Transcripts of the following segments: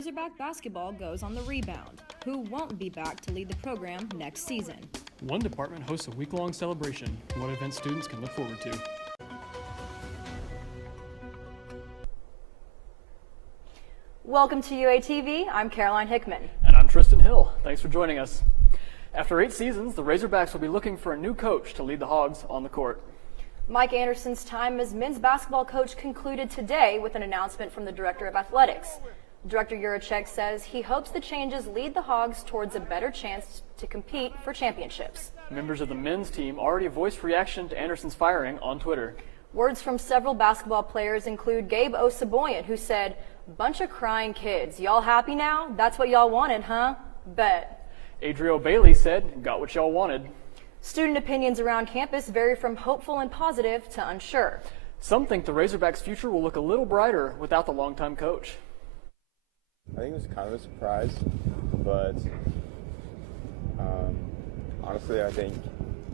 Razorback basketball goes on the rebound. Who won't be back to lead the program next season? One department hosts a week-long celebration. What event students can look forward to. Welcome to UATV. I'm Caroline Hickman. And I'm Tristan Hill. Thanks for joining us. After 8 seasons, the Razorbacks will be looking for a new coach to lead the Hogs on the court. Mike Anderson's time as men's basketball coach concluded today with an announcement from the Director of Athletics. Director Juracek says he hopes the changes lead the Hogs towards a better chance to compete for championships. Members of the men's team already voiced reaction to Anderson's firing on Twitter. Words from several basketball players include Gabe Osaboyan, who said, "Bunch of crying kids. Y'all happy now? That's what y'all wanted, huh? Bet." Adrio Bailey said, "Got what y'all wanted." Student opinions around campus vary from hopeful and positive to unsure. Some think the Razorbacks' future will look a little brighter without the longtime coach. I think it was kind of a surprise, but honestly, I think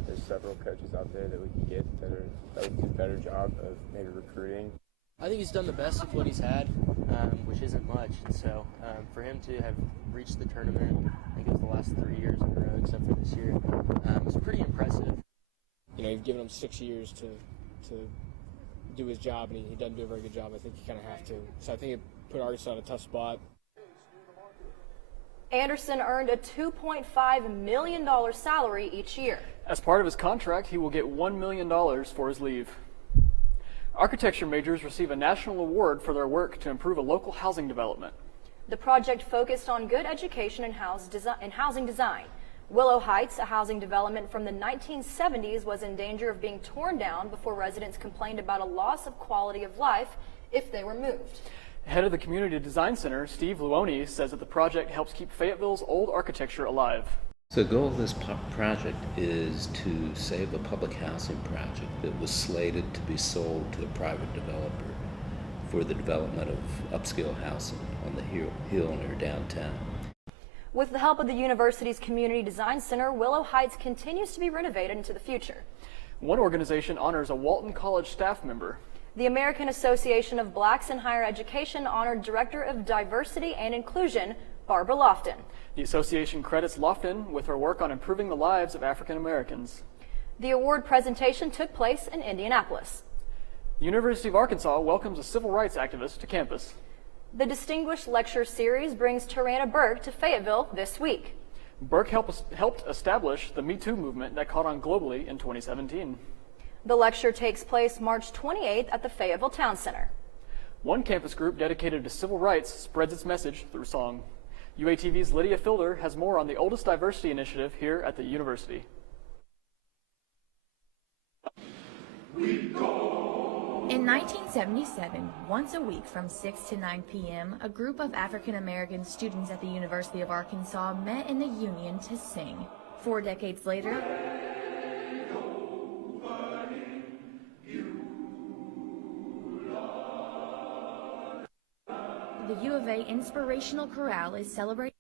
there's several coaches out there that we can get that would do a better job of maybe recruiting. I think he's done the best with what he's had, which isn't much. And so for him to have reached the tournament, I think it was the last 3 years in a row except for this year, was pretty impressive. You know, you've given him 6 years to do his job, and he doesn't do a very good job. I think you kind of have to. So I think it put Arkansas in a tough spot. Anderson earned a $2.5 million salary each year. As part of his contract, he will get $1 million for his leave. Architecture majors receive a national award for their work to improve a local housing development. The project focused on good education and housing design. Willow Heights, a housing development from the 1970s, was in danger of being torn down before residents complained about a loss of quality of life if they were moved. Head of the Community Design Center, Steve Luoni, says that the project helps keep Fayetteville's old architecture alive. So the goal of this project is to save a public housing project that was slated to be sold to a private developer for the development of upscale housing on the hill near downtown. With the help of the university's Community Design Center, Willow Heights continues to be renovated into the future. One organization honors a Walton College staff member. The American Association of Blacks in Higher Education honored Director of Diversity and Inclusion, Barbara Lofton. The association credits Lofton with her work on improving the lives of African Americans. The award presentation took place in Indianapolis. The University of Arkansas welcomes a civil rights activist to campus. The Distinguished Lecture Series brings Tarana Burke to Fayetteville this week. Burke helped establish the Me Too movement that caught on globally in 2017. The lecture takes place March 28th at the Fayetteville Town Center. One campus group dedicated to civil rights spreads its message through song. UATV's Lydia Fielder has more on the oldest diversity initiative here at the university. In 1977, once a week from 6 to 9 p.m., a group of African American students at the University of Arkansas met in the Union to sing. 4 decades later, the U of A Inspirational Chorale is celebrating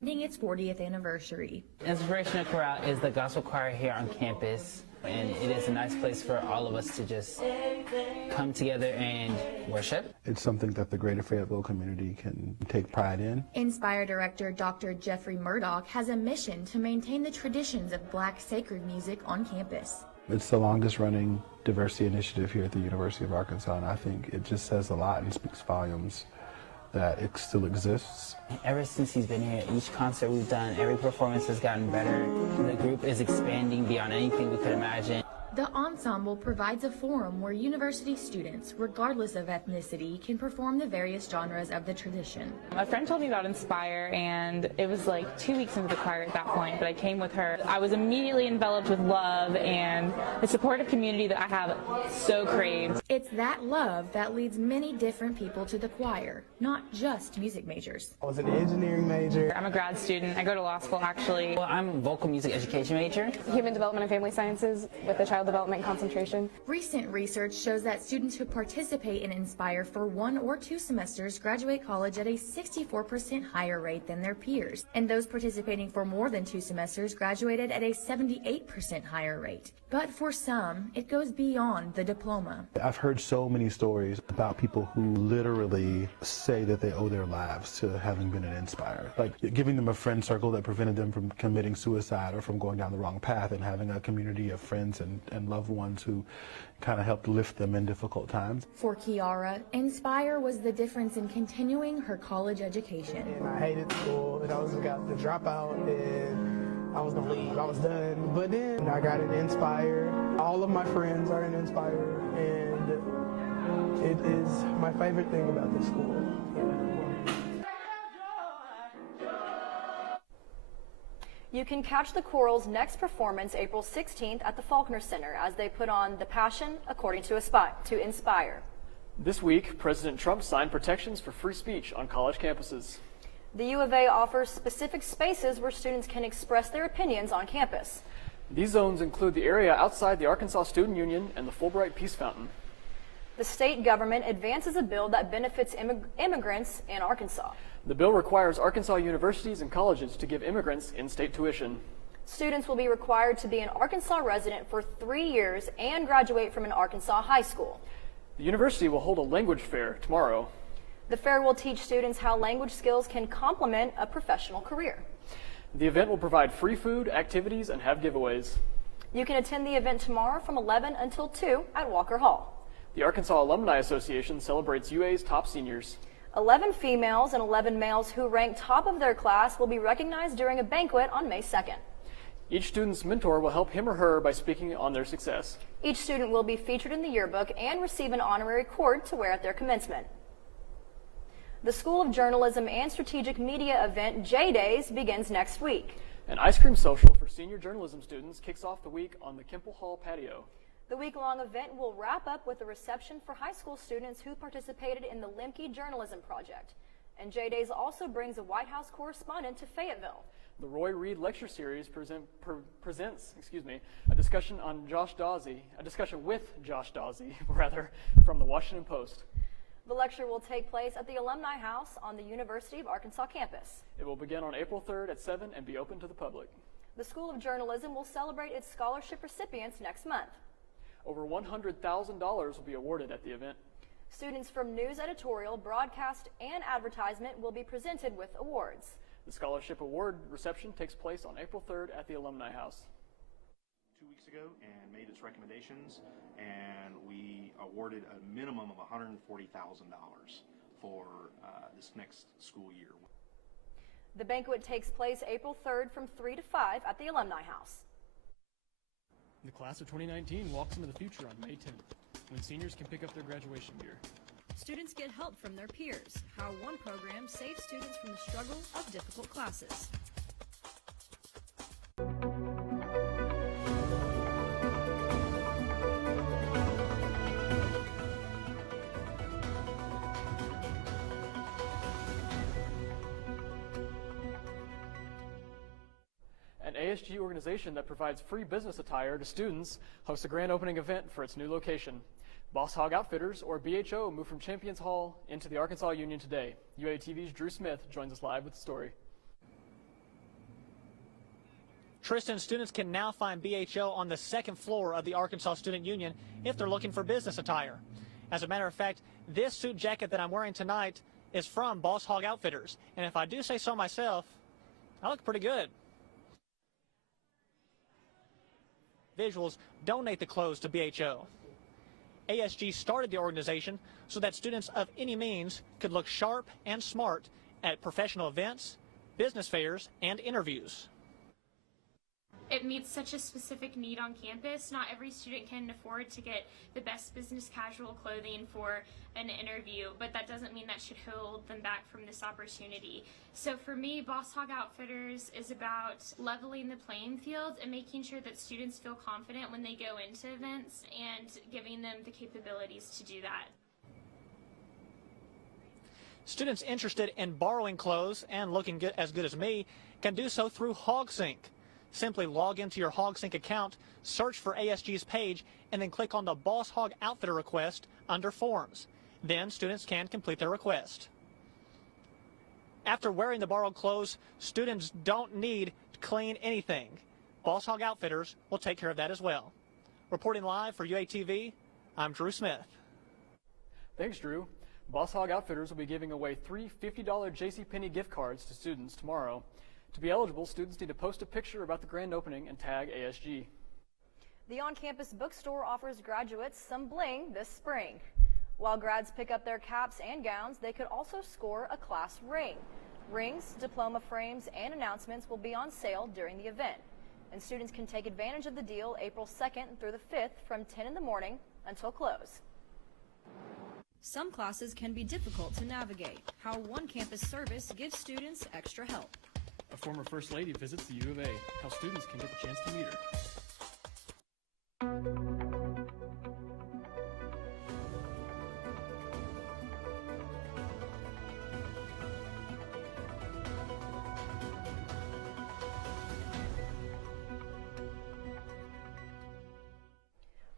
its 40th anniversary. Inspirational Chorale is the gospel choir here on campus, and it is a nice place for all of us to just come together and worship. It's something that the greater Fayetteville community can take pride in. Inspire Director Dr. Jeffrey Murdoch has a mission to maintain the traditions of Black sacred music on campus. It's the longest running diversity initiative here at the University of Arkansas, and I think it just says a lot and speaks volumes that it still exists. Ever since he's been here, each concert we've done, every performance has gotten better. The group is expanding beyond anything we could imagine. The ensemble provides a forum where university students, regardless of ethnicity, can perform the various genres of the tradition. A friend told me about Inspire, and it was like 2 weeks into the choir at that point, but I came with her. I was immediately enveloped with love and the supportive community that I have so craved. It's that love that leads many different people to the choir, not just music majors. I was an engineering major. I'm a grad student. I go to law school, actually. Well, I'm a vocal music education major. Human development and family sciences with a child development concentration. Recent research shows that students who participate in Inspire for 1 or 2 semesters graduate college at a 64% higher rate than their peers, and those participating for more than 2 semesters graduated at a 78% higher rate. But for some, it goes beyond the diploma. I've heard so many stories about people who literally say that they owe their lives to having been an Inspire. Like giving them a friend circle that prevented them from committing suicide or from going down the wrong path, and having a community of friends and loved ones who kind of helped lift them in difficult times. For Kiara, Inspire was the difference in continuing her college education. And I hated school, and I was got the dropout, and I was gonna leave. I was done. But then I got an Inspire. All of my friends are in Inspire, and it is my favorite thing about this school. You can catch the choral's next performance April 16th at the Faulkner Center as they put on The Passion According to Inspire. This week, President Trump signed protections for free speech on college campuses. The U of A offers specific spaces where students can express their opinions on campus. These zones include the area outside the Arkansas Student Union and the Fulbright Peace Fountain. The state government advances a bill that benefits immigrants in Arkansas. The bill requires Arkansas universities and colleges to give immigrants in-state tuition. Students will be required to be an Arkansas resident for 3 years and graduate from an Arkansas high school. The university will hold a language fair tomorrow. The fair will teach students how language skills can complement a professional career. The event will provide free food, activities, and have giveaways. You can attend the event tomorrow from 11 until 2 at Walker Hall. The Arkansas Alumni Association celebrates UA's top seniors. 11 females and 11 males who rank top of their class will be recognized during a banquet on May 2nd. Each student's mentor will help him or her by speaking on their success. Each student will be featured in the yearbook and receive an honorary cord to wear at their commencement. The School of Journalism and Strategic Media event, J-Days, begins next week. An ice cream social for senior journalism students kicks off the week on the Kemple Hall patio. The week-long event will wrap up with a reception for high school students who participated in the Lemke Journalism Project. And J-Days also brings a White House correspondent to Fayetteville. The Roy Reed Lecture Series presents a discussion with Josh Dawsey, from the Washington Post. The lecture will take place at the Alumni House on the University of Arkansas campus. It will begin on April 3rd at 7 and be open to the public. The School of Journalism will celebrate its scholarship recipients next month. Over $100,000 will be awarded at the event. Students from news editorial, broadcast, and advertisement will be presented with awards. The scholarship award reception takes place on April 3rd at the Alumni House. 2 weeks ago and made its recommendations, and we awarded a minimum of $140,000 for this next school year. The banquet takes place April 3rd from 3 to 5 at the Alumni House. The class of 2019 walks into the future on May 10th, when seniors can pick up their graduation gear. Students get help from their peers. How one program saves students from the struggle of difficult classes. An ASG organization that provides free business attire to students hosts a grand opening event for its new location. Boss Hog Outfitters, or BHO, moved from Champions Hall into the Arkansas Union today. UATV's Drew Smith joins us live with the story. Tristan, students can now find BHO on the second floor of the Arkansas Student Union if they're looking for business attire. As a matter of fact, this suit jacket that I'm wearing tonight is from Boss Hog Outfitters. And if I do say so myself, I look pretty good. Visuals, donate the clothes to BHO. ASG started the organization so that students of any means could look sharp and smart at professional events, business fairs, and interviews. It meets such a specific need on campus. Not every student can afford to get the best business casual clothing for an interview, but that doesn't mean that should hold them back from this opportunity. So for me, Boss Hog Outfitters is about leveling the playing field and making sure that students feel confident when they go into events and giving them the capabilities to do that. Students interested in borrowing clothes and looking as good as me can do so through HogSync. Simply log into your HogSync account, search for ASG's page, and then click on the Boss Hog Outfitter request under Forms. Then students can complete their request. After wearing the borrowed clothes, students don't need to clean anything. Boss Hog Outfitters will take care of that as well. Reporting live for UATV, I'm Drew Smith. Thanks, Drew. Boss Hog Outfitters will be giving away 3 $50 JCPenney gift cards to students tomorrow. To be eligible, students need to post a picture about the grand opening and tag ASG. The on-campus bookstore offers graduates some bling this spring. While grads pick up their caps and gowns, they could also score a class ring. Rings, diploma frames, and announcements will be on sale during the event, and students can take advantage of the deal April 2nd through the 5th from 10 in the morning until close. Some classes can be difficult to navigate. How One Campus Service gives students extra help. A former First Lady visits the U of A. How students can get the chance to meet her.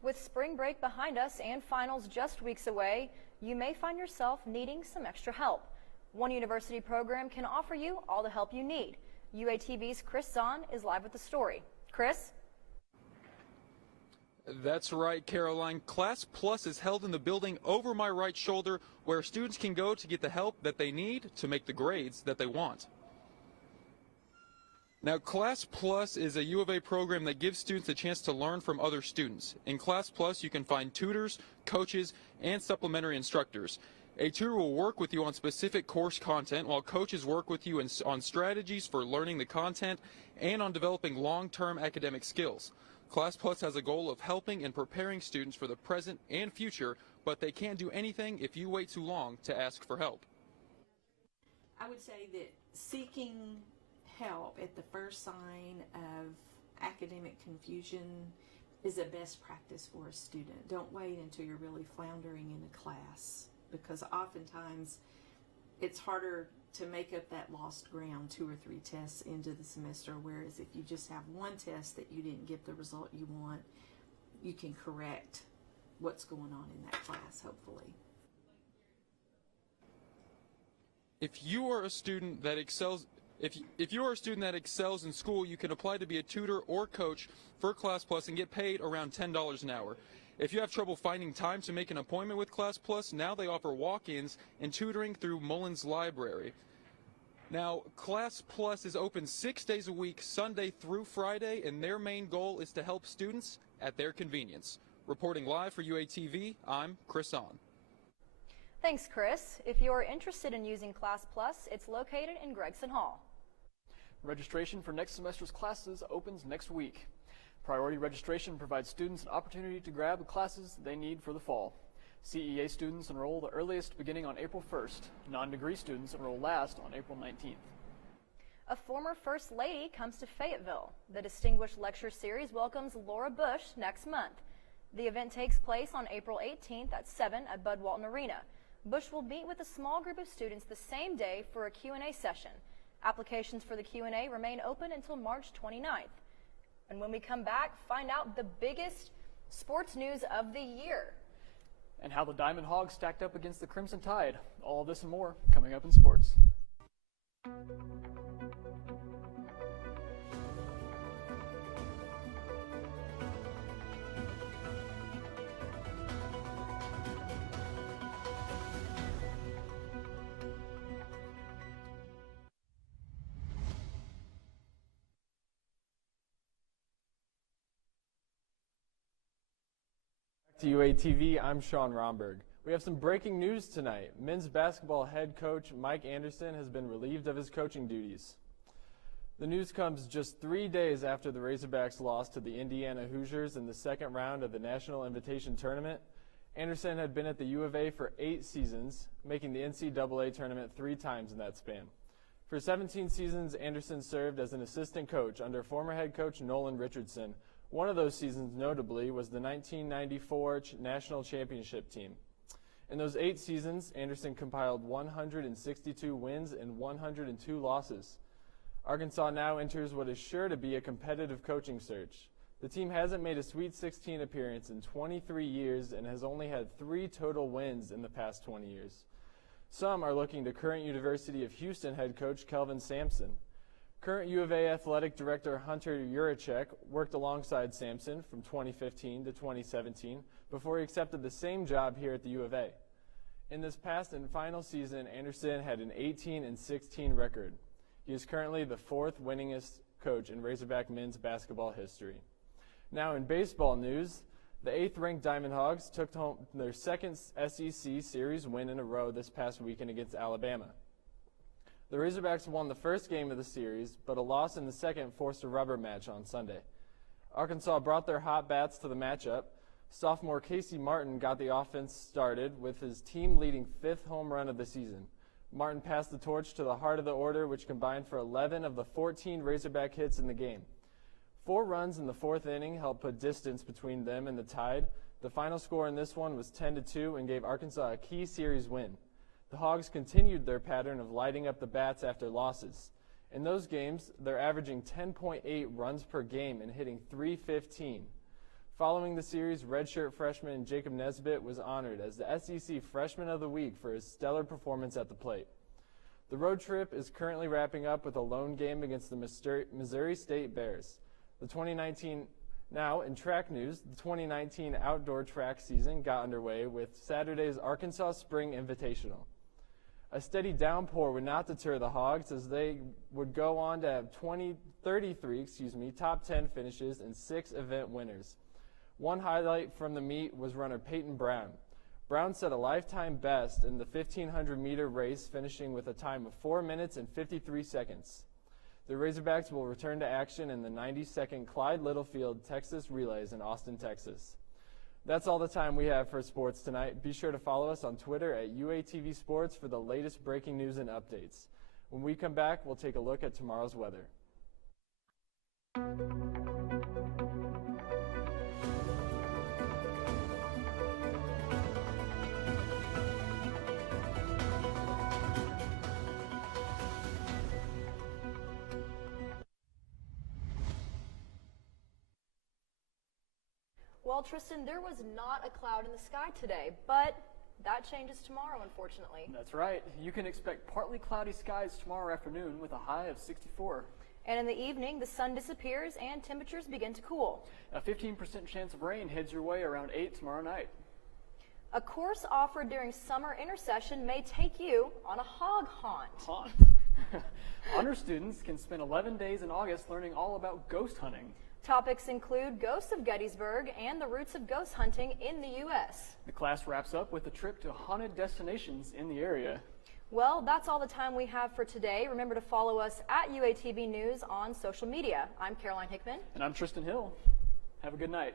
With spring break behind us and finals just weeks away, you may find yourself needing some extra help. One university program can offer you all the help you need. UATV's Chris Zahn is live with the story. Chris? That's right, Caroline. Class Plus is held in the building over my right shoulder, where students can go to get the help that they need to make the grades that they want. Now, Class Plus is a U of A program that gives students a chance to learn from other students. In Class Plus, you can find tutors, coaches, and supplementary instructors. A tutor will work with you on specific course content, while coaches work with you on strategies for learning the content and on developing long-term academic skills. Class Plus has a goal of helping and preparing students for the present and future, but they can't do anything if you wait too long to ask for help. I would say that seeking help at the first sign of academic confusion is a best practice for a student. Don't wait until you're really floundering in a class, because oftentimes it's harder to make up that lost ground 2 or 3 tests into the semester, whereas if you just have one test that you didn't get the result you want, you can correct what's going on in that class, hopefully. If you are a student that excels If you are a student that excels in school, you can apply to be a tutor or coach for Class Plus and get paid around $10 an hour. If you have trouble finding time to make an appointment with Class Plus, now they offer walk-ins and tutoring through Mullins Library. Now, Class Plus is open 6 days a week, Sunday through Friday, and their main goal is to help students at their convenience. Reporting live for UATV, I'm Chris Zahn. Thanks, Chris. If you're interested in using Class Plus, it's located in Gregson Hall. Registration for next semester's classes opens next week. Priority registration provides students an opportunity to grab the classes they need for the fall. CEA students enroll the earliest beginning on April 1st. Non-degree students enroll last on April 19th. A former First Lady comes to Fayetteville. The Distinguished Lecture Series welcomes Laura Bush next month. The event takes place on April 18th at 7 at Bud Walton Arena. Bush will meet with a small group of students the same day for a Q&A session. Applications for the Q&A remain open until March 29th. And when we come back, find out the biggest sports news of the year. And how the Diamond Hogs stacked up against the Crimson Tide. All this and more coming up in sports. To UATV, I'm Sean Romberg. We have some breaking news tonight. Men's basketball head coach Mike Anderson has been relieved of his coaching duties. The news comes just 3 days after the Razorbacks lost to the Indiana Hoosiers in the second round of the National Invitation Tournament. Anderson had been at the U of A for 8 seasons, making the NCAA tournament 3 times in that span. For 17 seasons, Anderson served as an assistant coach under former head coach Nolan Richardson. One of those seasons, notably, was the 1994 National Championship team. In those 8 seasons, Anderson compiled 162 wins and 102 losses. Arkansas now enters what is sure to be a competitive coaching search. The team hasn't made a Sweet 16 appearance in 23 years and has only had 3 total wins in the past 20 years. Some are looking to current University of Houston head coach Kelvin Sampson. Current U of A Athletic Director Hunter Yurachek worked alongside Sampson from 2015 to 2017 before he accepted the same job here at the U of A. In this past and final season, Anderson had an 18-16 record. He is currently the 4th winningest coach in Razorback men's basketball history. Now in baseball news, the 8th-ranked Diamond Hogs took home their second SEC series win in a row this past weekend against Alabama. The Razorbacks won the first game of the series, but a loss in the second forced a rubber match on Sunday. Arkansas brought their hot bats to the matchup. Sophomore Casey Martin got the offense started with his team-leading 5th home run of the season. Martin passed the torch to the heart of the order, which combined for 11 of the 14 Razorback hits in the game. 4 runs in the 4th inning helped put distance between them and the Tide. The final score in this one was 10-2 and gave Arkansas a key series win. The Hogs continued their pattern of lighting up the bats after losses. In those games, they're averaging 10.8 runs per game and hitting .315. Following the series, redshirt freshman Jacob Nesbitt was honored as the SEC Freshman of the Week for his stellar performance at the plate. The road trip is currently wrapping up with a lone game against the Missouri State Bears. Now, in track news, the 2019 outdoor track season got underway with Saturday's Arkansas Spring Invitational. A steady downpour would not deter the Hogs as they would go on to have 33 top 10 finishes and 6 event winners. One highlight from the meet was runner Peyton Brown. Brown set a lifetime best in the 1,500-meter race, finishing with a time of 4 minutes and 53 seconds. The Razorbacks will return to action in the 92nd Clyde Littlefield Texas Relays in Austin, Texas. That's all the time we have for sports tonight. Be sure to follow us on Twitter at UATV Sports for the latest breaking news and updates. When we come back, we'll take a look at tomorrow's weather. Well, Tristan, there was not a cloud in the sky today, but that changes tomorrow, unfortunately. That's right. You can expect partly cloudy skies tomorrow afternoon with a high of 64. And in the evening, the sun disappears and temperatures begin to cool. A 15% chance of rain heads your way around 8 tomorrow night. A course offered during summer intersession may take you on a hog haunt. Honor students can spend 11 days in August learning all about ghost hunting. Topics include ghosts of Gettysburg and the roots of ghost hunting in the U.S. The class wraps up with a trip to haunted destinations in the area. Well, that's all the time we have for today. Remember to follow us at UATV News on social media. I'm Caroline Hickman. And I'm Tristan Hill. Have a good night.